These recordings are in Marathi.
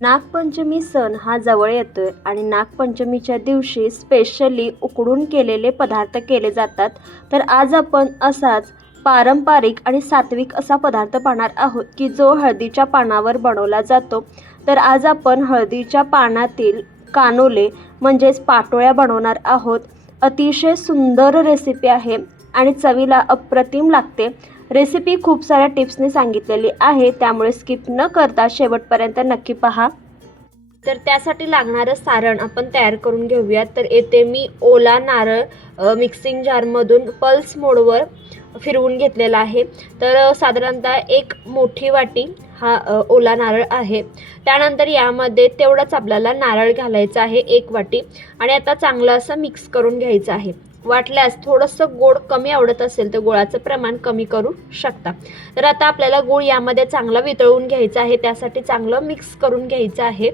नागपंचमी सण हा जवळ येतोय आणि नागपंचमीच्या दिवशी स्पेशली उकडून केलेले पदार्थ केले जातात. तर आज आपण असाच पारंपरिक आणि सात्विक असा पदार्थ पाहणार आहोत की जो हळदीच्या पानावर बनवला जातो. तर आज आपण हळदीच्या पानातील कानोले म्हणजेच पाटोळ्या बनवणार आहोत. अतिशय सुंदर रेसिपी आहे आणि चवीला अप्रतिम लागते. रेसिपी खूप साऱ्या टिप्सने सांगितलेली आहे त्यामुळे स्किप न करता शेवटपर्यंत नक्की पहा. तर त्यासाठी लागणारं सारण आपण तयार करून घेऊयात. तर येथे मी ओला नारळ मिक्सिंग जारमधून पल्स मोडवर फिरवून घेतलेला आहे. तर साधारणतः एक मोठी वाटी हा ओला नारळ आहे. त्यानंतर यामध्ये तेवढंच आपल्याला नारळ घालायचं आहे एक वाटी. आणि आता चांगलं असं मिक्स करून घ्यायचं आहे. वाटल्यास थोडंसं गोड कमी आवडत असेल तर गुळाचं प्रमाण कमी करू शकता. तर आता आपल्याला गुळ यामध्ये चांगला वितळवून घ्यायचा आहे त्यासाठी चांगलं मिक्स करून घ्यायचं आहे.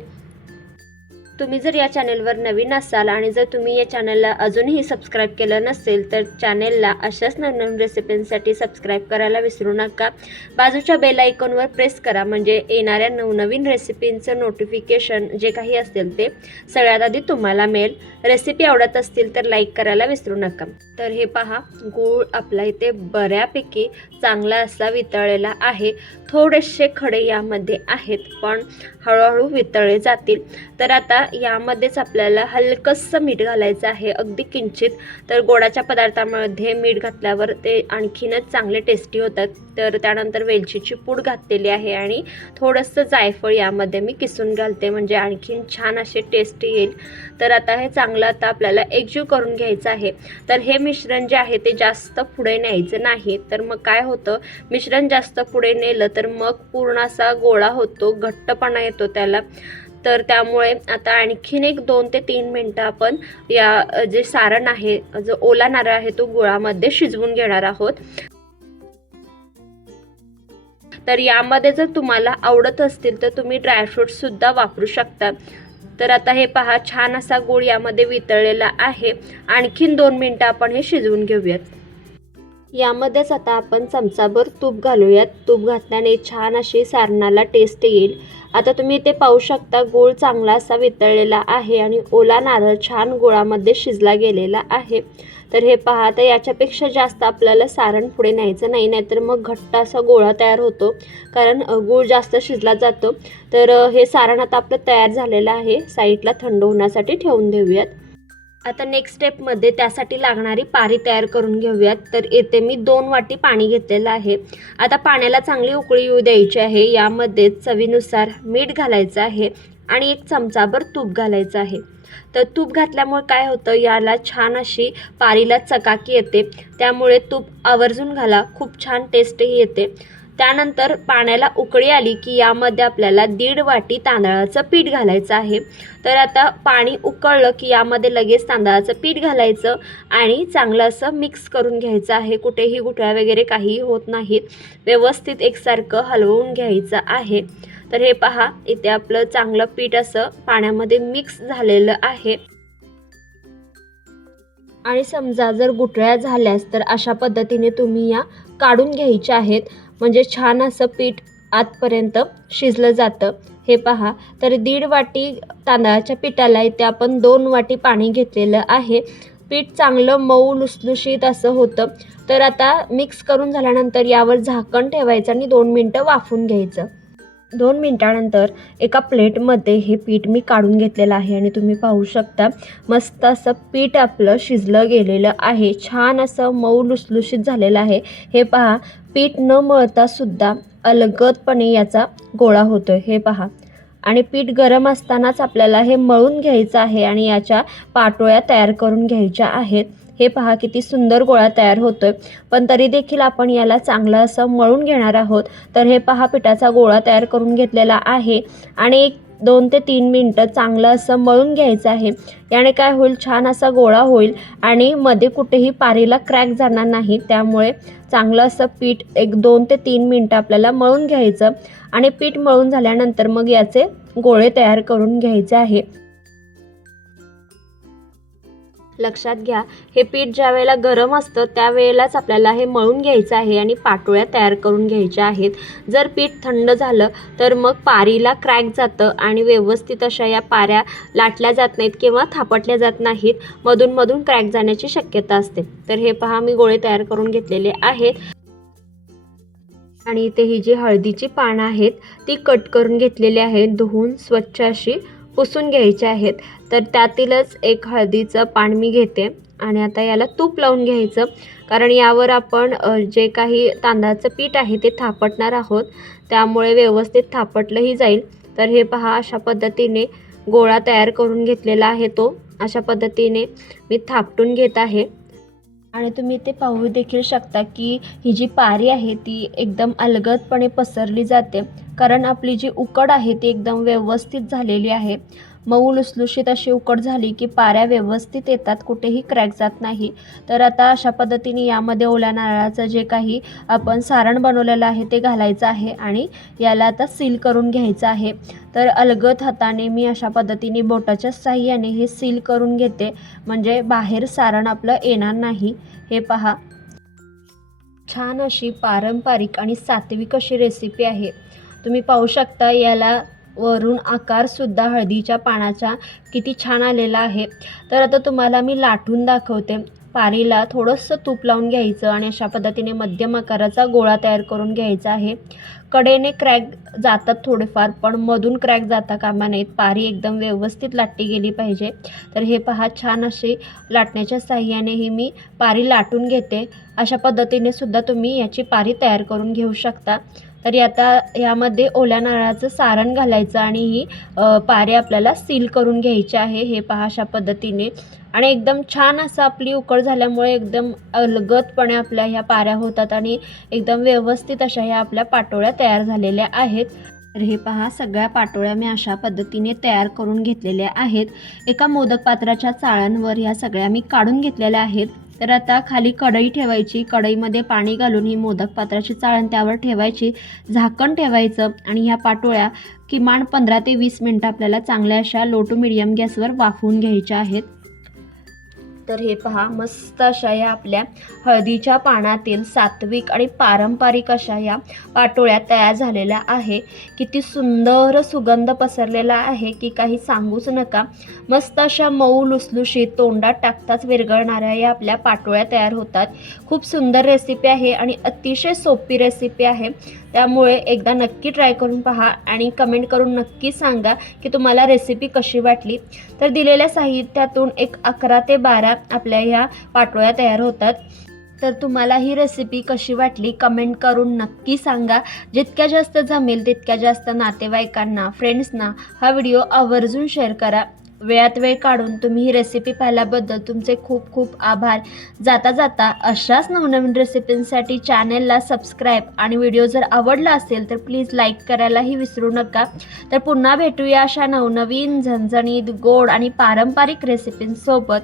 तुम्ही जर या चॅनेलवर नवीन असाल आणि जर तुम्ही या चॅनलला अजूनही सबस्क्राईब केलं नसेल तर चॅनेलला अशाच नवनवीन रेसिपींसाठी सबस्क्राईब करायला विसरू नका. बाजूच्या बेल आयकॉनवर प्रेस करा म्हणजे येणाऱ्या नवनवीन रेसिपींचं नोटिफिकेशन जे काही असेल ते सगळ्यात आधी तुम्हाला मिळेल. रेसिपी आवडत असतील तर लाईक करायला विसरू नका. तर हे पहा गूळ आपला इथे बऱ्यापैकी चांगला असा वितळलेला आहे. थोडेसे खडे यामध्ये आहेत पण हळूहळू वितळले जातील. तर आता यामध्येच आपल्याला हलकंसं मीठ घालायचं आहे अगदी किंचित. तर गोडाच्या पदार्थामध्ये मीठ घातल्यावर ते आणखीनच चांगले टेस्टी होतात. तर त्यानंतर वेलचीची पूड घातलेली आहे आणि थोडंसं जायफळ यामध्ये मी किसून घालते म्हणजे आणखीन छान असे टेस्ट येईल. तर आता हे चांगलं आता आपल्याला एकजीव करून घ्यायचं आहे. तर हे मिश्रण जे आहे ते जास्त पुढे न्यायचं नाही. तर मग काय होतं? मिश्रण जास्त पुढे नेलं तर मग पूर्ण असा गोळा होतो घट्टपणा येतो त्याला. तर त्यामुळे आता आणखीन एक दोन ते तीन मिनटं आपण या जे सारण आहे जो ओला नारळ आहे तो गुळामध्ये शिजवून घेणार आहोत. तर यामध्ये जर तुम्हाला आवडत असतील तर तुम्ही ड्रायफ्रूटसुद्धा वापरू शकता. तर आता हे पहा छान असा गूळ यामध्ये वितळलेला आहे. आणखीन दोन मिनटं आपण हे शिजवून घेऊयात. यामध्येच आता आपण चमचाभर तूप घालूयात. तूप घातल्याने छान अशी सारणाला टेस्ट येईल. आता तुम्ही इथे पाहू शकता गूळ चांगला असा वितळलेला आहे आणि ओला नारळ छान गुळामध्ये शिजला गेलेला आहे. तर हे पहा तर याच्यापेक्षा जास्त आपल्याला सारण पुढे न्यायचं नाही नाहीतर मग घट्ट असा गोळा तयार होतो. कारण गूळ जास्त शिजला जातो. तर हे सारण आता आपलं तयार झालेलं आहे. साईडला थंड होण्यासाठी ठेवून देऊयात. आता नेक्स्ट स्टेपमध्ये त्यासाठी लागणारी पारी तयार करून घेऊयात. तर येथे मी दोन वाटी पाणी घेतलेलं आहे. आता पाण्याला चांगली उकळी येऊ द्यायची आहे. यामध्ये चवीनुसार मीठ घालायचं आहे आणि एक चमचाभर तूप घालायचं आहे. तर तूप घातल्यामुळे काय होतं? याला छान अशी पारीला चकाकी येते. त्यामुळे तूप आवर्जून घाला. खूप छान टेस्टही येते. त्यानंतर पाण्याला उकळी आली की यामध्ये आपल्याला दीड वाटी तांदळाचं पीठ घालायचं आहे. तर आता पाणी उकळलं की यामध्ये लगेच तांदळाचं पीठ घालायचं आणि चांगलं असं मिक्स करून घ्यायचं आहे. कुठेही गुठळ्या वगैरे काहीही होत नाहीत. व्यवस्थित एकसारखं हलवून घ्यायचं आहे. तर हे पहा इथे आपलं चांगलं पीठ असं पाण्यामध्ये मिक्स झालेलं आहे. आणि समजा जर गुठळ्या झाल्यास तर अशा पद्धतीने तुम्ही या काढून घ्यायच्या आहेत. म्हणजे छान असं पीठ आतपर्यंत शिजलं जातं. हे पहा तर दीड वाटी तांदळाच्या पिठाला इथे आपण दोन वाटी पाणी घेतलेलं आहे. पीठ चांगलं मऊ लुसलुशीत असं होतं. तर आता मिक्स करून झाल्यानंतर यावर झाकण ठेवायचं आणि दोन मिनटं वाफून घ्यायचं. दोन मिनटानंतर एका प्लेटमध्ये हे पीठ मी काढून घेतलेलं आहे आणि तुम्ही पाहू शकता मस्त असं पीठ आपलं शिजलं गेलेलं आहे. छान असं मऊ लुसलुशीत झालेलं आहे. हे पहा पीठ न मळतासुद्धा अलगदपणे याचा गोळा होतोय. हे पहा. आणि पीठ गरम असतानाच आपल्याला हे मळून घ्यायचं आहे आणि याच्या पाटोळ्या तयार करून घ्यायच्या आहेत. हे पहा किती सुंदर गोळा तयार होतोय. पण तरी देखील आपण याला चांगलं असं मळून घेणार आहोत. तर हे पहा पिठाचा गोळा तयार करून घेतलेला आहे. आणि एक दोन ते तीन मिनटं चांगलं असं मळून घ्यायचं आहे. याने काय होईल छान असा गोळा होईल आणि मध्ये कुठेही पारीला क्रॅक जाणार नाही. त्यामुळे चांगलं असं पीठ एक दोन ते तीन मिनटं आपल्याला मळून घ्यायचं. आणि पीठ मळून झाल्यानंतर मग याचे गोळे तयार करून घ्यायचे आहे. लक्षात घ्या. हे पीठ ज्या वेळेला गरम असतं त्यावेळेलाच आपल्याला हे मळून घ्यायचं आहे आणि पाटोळ्या तयार करून घ्यायच्या आहेत. जर पीठ थंड झालं तर मग पारीला क्रॅक जातं आणि व्यवस्थित अशा या पाऱ्या लाटल्या जात नाहीत किंवा थापटल्या जात नाहीत. मधून मधून क्रॅक जाण्याची शक्यता असते. तर हे पहा मी गोळे तयार करून घेतलेले आहेत. आणि इथे ही जी हळदीची पानं आहेत ती कट करून घेतलेली आहेत. धुवून स्वच्छ अशी पुसून घ्यायचे आहेत. तर त्यातीलच एक हळदीचं पान मी घेते आणि आता याला तूप लावून घ्यायचं. कारण यावर आपण जे काही तांदळाचं पीठ आहे ते थापटणार आहोत. त्यामुळे व्यवस्थित थापटलंही जाईल. तर हे पहा अशा पद्धतीने गोळा तयार करून घेतलेला आहे तो. अशा पद्धतीने मी थापटून घेत आहे. आणि तुम्ही ते पाहू देखील शकता की ही जी पारी आहे ती एकदम अलगदपणे पसरली जाते. कारण आपली जी उकड आहे ती एकदम व्यवस्थित झालेली आहे. मऊ लुसलुशीत अशी उकड झाली की पाऱ्या व्यवस्थित येतात कुठेही क्रॅक जात नाही. तर आता अशा पद्धतीने यामध्ये ओल्या नारळाचं जे काही आपण सारण बनवलेलं आहे ते घालायचं आहे आणि याला आता सील करून घ्यायचं आहे. तर अलगद हाताने मी अशा पद्धतीने बोटाच्या साह्याने हे सील करून घेते. म्हणजे बाहेर सारण आपलं येणार नाही. हे पहा. छान अशी पारंपरिक आणि सात्विक अशी रेसिपी आहे. तुम्ही पाहू शकता याला वरून आकारसुद्धा हळदीच्या पानाचा किती छान आलेला आहे. तर आता तुम्हाला मी लाटून दाखवते. पारीला थोडंसं तूप लावून घ्यायचं आणि अशा पद्धतीने मध्यम आकाराचा गोळा तयार करून घ्यायचा आहे. कडेने क्रॅक जातात थोडेफार पण मधून क्रॅक जाता कामा नयेत. पारी एकदम व्यवस्थित लाटली गेली पाहिजे. तर हे पहा छान अशी लाटण्याच्या साह्यानेही मी पारी लाटून घेते. अशा पद्धतीने सुद्धा तुम्ही याची पारी तयार करून घेऊ शकता. तरी आता यामध्ये ओल्या नारळाचं सारण घालायचं आणि ही पारे आपल्याला सील करून घ्यायची आहे हे पहा अशा पद्धतीने. आणि एकदम छान असं आपली उकळ झाल्यामुळे एकदम अलगदपणे आपल्या ह्या पाऱ्या होतात आणि एकदम व्यवस्थित अशा ह्या आपल्या पाटोळ्या तयार झालेल्या आहेत. तर हे पहा सगळ्या पाटोळ्या मी अशा पद्धतीने तयार करून घेतलेल्या आहेत. एका मोदक पात्राच्या चाळ्यांवर ह्या सगळ्या मी काढून घेतलेल्या आहेत. तर आता खाली कढई ठेवायची. कढईमध्ये पाणी घालून ही मोदक पात्राची चाळण त्यावर ठेवायची. झाकण ठेवायचं आणि ह्या पाटोळ्या किमान पंधरा ते वीस मिनटं आपल्याला चांगल्या अशा लो टू मिडियम गॅसवर वाफवून घ्यायच्या आहेत. तर हे पहा मस्त अशा या आपल्या हळदीच्या पानातील सात्विक आणि पारंपरिक अशा या पाटोळ्या तयार झालेल्या आहे. किती सुंदर सुगंध पसरलेला आहे की काही सांगूच नका. मस्त अशा मऊ लुसलुशीत तोंडात टाकताच विरघळणाऱ्या या आपल्या पाटोळ्या तयार होतात. खूप सुंदर रेसिपी आहे आणि अतिशय सोपी रेसिपी आहे. त्यामुळे एकदा नक्की ट्राय करून पहा आणि कमेंट करून नक्की सांगा की तुम्हाला रेसिपी कशी वाटली. तर दिलेल्या साहित्यातून एक अकरा ते बारा आपल्या ह्या पाटोळ्या तयार होतात. तर तुम्हाला ही रेसिपी कशी वाटली कमेंट करून नक्की सांगा. जितक्या जास्त जमेल तितक्या जास्त नातेवाईकांना फ्रेंड्सना हा व्हिडिओ आवर्जून शेअर करा. वेळात वेळ काढून तुम्ही ही रेसिपी पाहिल्याबद्दल तुमचे खूप खूप आभार. जाता जाता अशाच नवनवीन रेसिपींसाठी चॅनेलला सबस्क्राईब आणि व्हिडिओ जर आवडला असेल तर प्लीज लाईक करायलाही विसरू नका. तर पुन्हा भेटूया अशा नवनवीन झणझणीत गोड आणि पारंपरिक रेसिपींसोबत